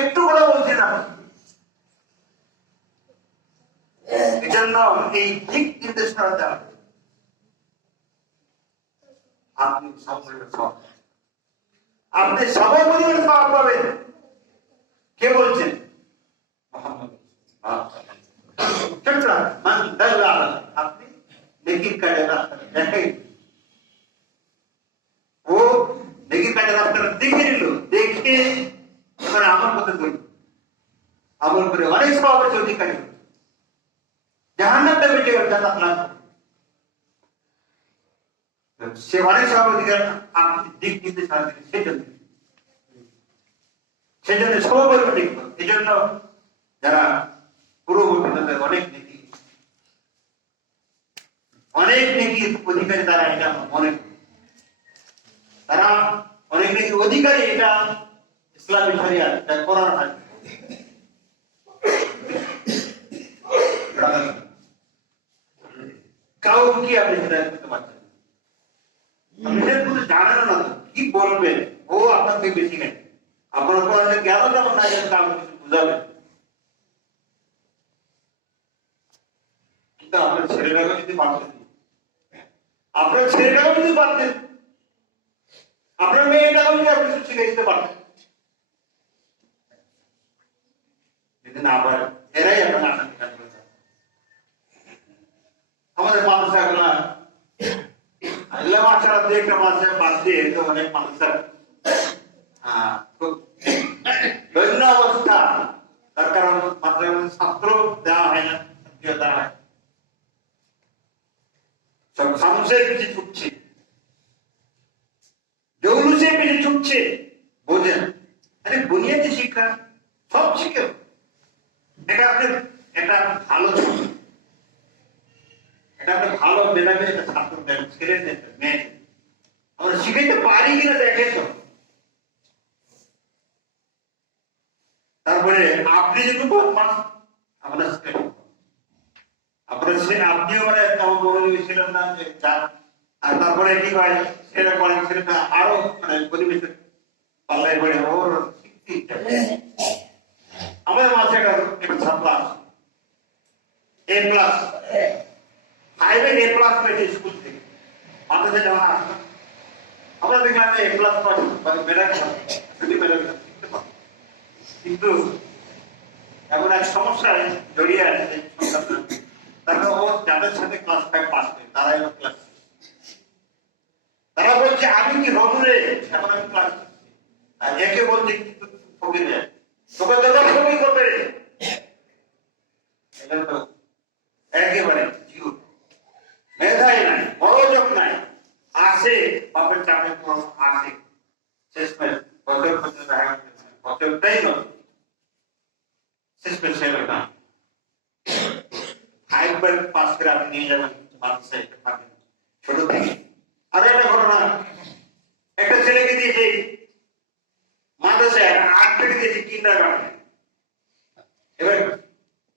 একটু করে বলছি না। এই জন্য এই দিক নির্দেশনা দেওয়া আপনি আপনি সবাই পরিবারে সওয়াব পাবেন। কে বলছেন? আপনি নেকির কাজে রাস্তাটা দেখাই, ও নেকির কাজে রাস্তাটা দেখে নিল, দেখে এবার আমল করতে বলল, আমল করে অনেক সওয়াবের অধিকারী জাহান্নাম থেকে বেঁচে গেল, জান্নাত লাভ করবে। সে অনেক সওয়াবের অধিকার আপনি দিক নির্দেশনা দিলেন, সেজন্য সবাই ঠিক করবে। এই জন্য যারা পূর্ববর্তী তাদের অনেক নেকি অধিকারী, তারা এটা মনে করে, তারা অনেক নেকি অধিকারী, এটা ইসলামী শরিয়াত, এটা কোরআন হাদিস। কাউ কি আপনি হিদায়াত করতে পারছেন? আপনি যদি জানেন না কি বলবেন, ও আপনার থেকে বেশি নেই। আপনার কোরআনের জ্ঞান যেমন না জানেন, কাউকে কিছু বুঝাবেন। কিন্তু আপনার ছেলেটাকে যদি পারতেন, আপনার ছেলেটাকেও যদি পারতেন, আপনার মেয়েটাকেও যদি আপনি শিখে দিতে পারতেন, যদি না পারেন, এরাই আপনার আশাকে কাজ করে। আমাদের মানুষগুলা আল্লাহ মাশাআল্লাহ একটা মাসে বাদ দিয়ে তো অনেক মানুষের দৈন্য অবস্থা, তার কারণ মাত্র ছাত্র দেওয়া হয় না, দেওয়া হয় সব খামসের পিছিয়ে ছুটছে, জৌলুসের পিছিয়ে ছুটছে, বোঝেন? আরে বুনিয়াদি শিক্ষা সব শিখে, এটা আপনি একটা ভালো ছবি, এটা আপনি ভালো মেধাবী একটা ছাত্র দেন, ছেলে দেন, মেয়ে আমরা শিখাইতে পারি কিনা দেখেন তো। তারপরে আপনি যদি আপনার আপনিও মানে তেমন মনোযোগী ছিলেন না, আর তারপরে কি হয়, সেটা করেন, ছেলেটা আরো মানে পরিবেশের পাল্লায় পড়ে ওর শিখতে ইচ্ছা। আমাদের মাঝে একটা ছাত্র আছে A+, 5 A+ পেয়েছে স্কুল থেকে, মাদ্রাসা যখন আসতো আমরা দেখলাম A+ কিন্তু এমন এক সমস্যায় জড়িয়ে আছে তারপরে ও যাদের সাথে ক্লাস 5 পাস করে তারাই ক্লাস, তারা বলছে আমি কি হবো রে, এখন আমি ক্লাস, আর একে বলছে ফকির যায়, তোকে দাদা ফকির করবে রে, এটা তো একেবারে জিরো, মেধাই নাই, মনোযোগ নাই, আসে বাপের চাপে আসে, শেষ মেশ বছর বছরটাই নয়, শেষ মেশ না একবার পাস করে আপনি নিয়ে যাবেন ছোট থেকে। আর একটা ঘটনা, একটা ছেলেকে দিয়েছে মাদ্রাসায়, 8 থেকে দিয়েছে কিন্ডারগার্টেনে। এবার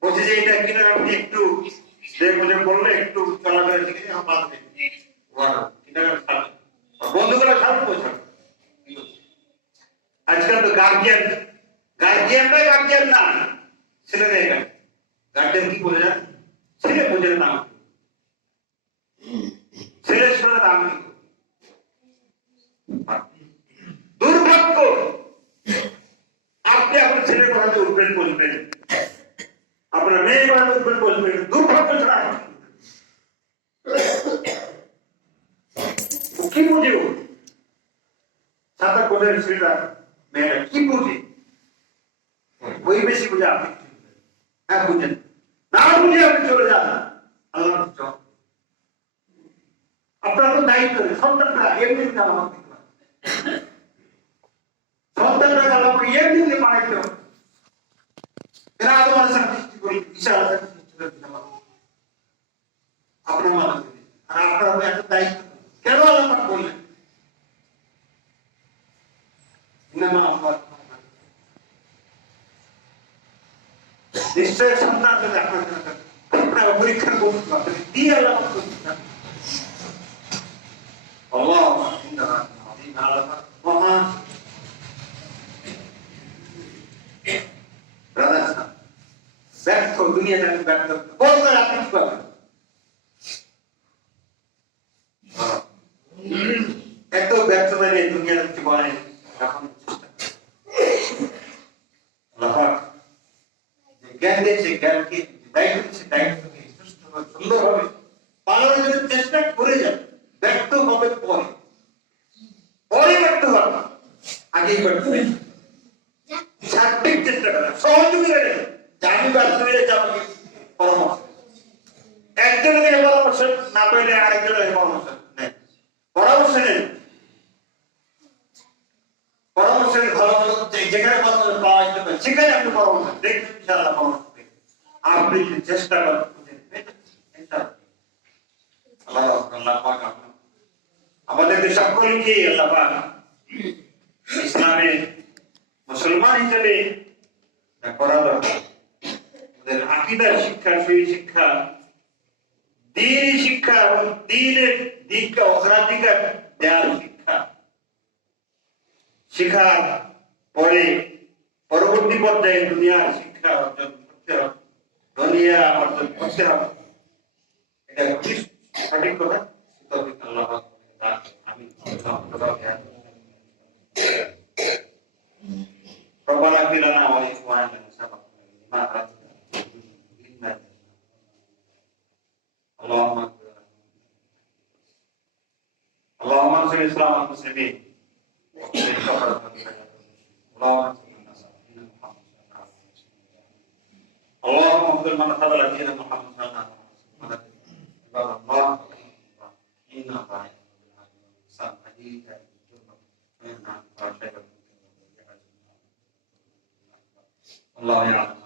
বলছে যে এটা কিন্ডারগার্টেনে একটু বললে একটু চলাফেরা শিখে বন্ধুগুলো ছাড়বো। আজকাল তো গার্জিয়ান না, ছেলেরা গার্জিয়ান কি বলে যায়, ছেলে বোঝে না, ছেলের শোনে দাম কি। দুর্ভাগ্য, আপনি আপনার ছেলে পড়াতে উঠবেন বলবেন, আপনার মেয়ে পড়াতে উঠবেন বলবেন, দুর্ভাগ্য ছাড়া কি বুঝে সাঁতার কোথায় ছেলেটা মেয়েরা কি বুঝে, ওই বেশি বুঝে আপনি হ্যাঁ বুঝেন না, বুঝে আপনি চলে যান আল্লাহ। আপনার তো দায়িত্ব নেই, সন্তানটা এমনি সন্তানটা আল্লাহ এমনি বানাইতে হবে, এরা তোমার সৃষ্টি করি বিশাল সৃষ্টি করে দিতে পারবে আপনার মানুষ, আর আপনার একটা দায়িত্ব কেন আল্লাহ বললেন নিশ্চয় সন্তান যদি আপনার পরীক্ষা করতে পারবেন দিয়ে আল্লাহ মহান দুনিয়াতে আমি ব্যর্থ বল করে আপনি কি করবেন? এত ব্যর্থতা নিয়ে দুনিয়াতে জীবনে এখন চেষ্টা করেন জ্ঞান দিয়েছে, জ্ঞানকে দায়িত্ব দিচ্ছে, দায়িত্বকে সুন্দরভাবে পালনের জন্য চেষ্টা করে যান। ব্যর্থ হবে পরে ব্যর্থ হবে, আগেই ব্যর্থ হবে। সার্বিক চেষ্টা করেন, সহযোগিতা করেন। আমি ব্যর্থ হয়ে যাবো পরামর্শ, একজনের পরামর্শ না পেলে আরেকজনের পরামর্শ নেন, পরামর্শ নেন। পরামর্শের ভালো ভালো যেখানে পরামর্শ পাওয়া যেতে পারে সেখানে আপনি পরামর্শ দেখবেন, ইনশাআল্লাহ পরামর্শ পেয়ে আপনি যদি চেষ্টা করেন আল্লাহ পাক আমাদেরকে সকলকে আল্লাহ পাক ইসলামের মুসলমান হিসেবে করা দরকার। আমাদের আকীদার শিক্ষা, সেই শিক্ষা, দ্বীনি শিক্ষা এবং দ্বীনের দিককে অগ্রাধিকার দেওয়ার শিক্ষা শিক্ষার পরে পরবর্তী পর্যায়ে দুনিয়ার শিক্ষা অর্জন করতে হবে, দুনিয়া অর্জন করতে হবে। এটা কি সঠিক কথা? আল্লাহ আমি ربنا اغفر لنا ولإخواننا الذين سبقونا بالإيمان اللهم انصر الإسلام والمسلمين اللهم اغفر من خذل دين محمد صلى الله عليه وسلم. عباد الله إن الله الله يعلم.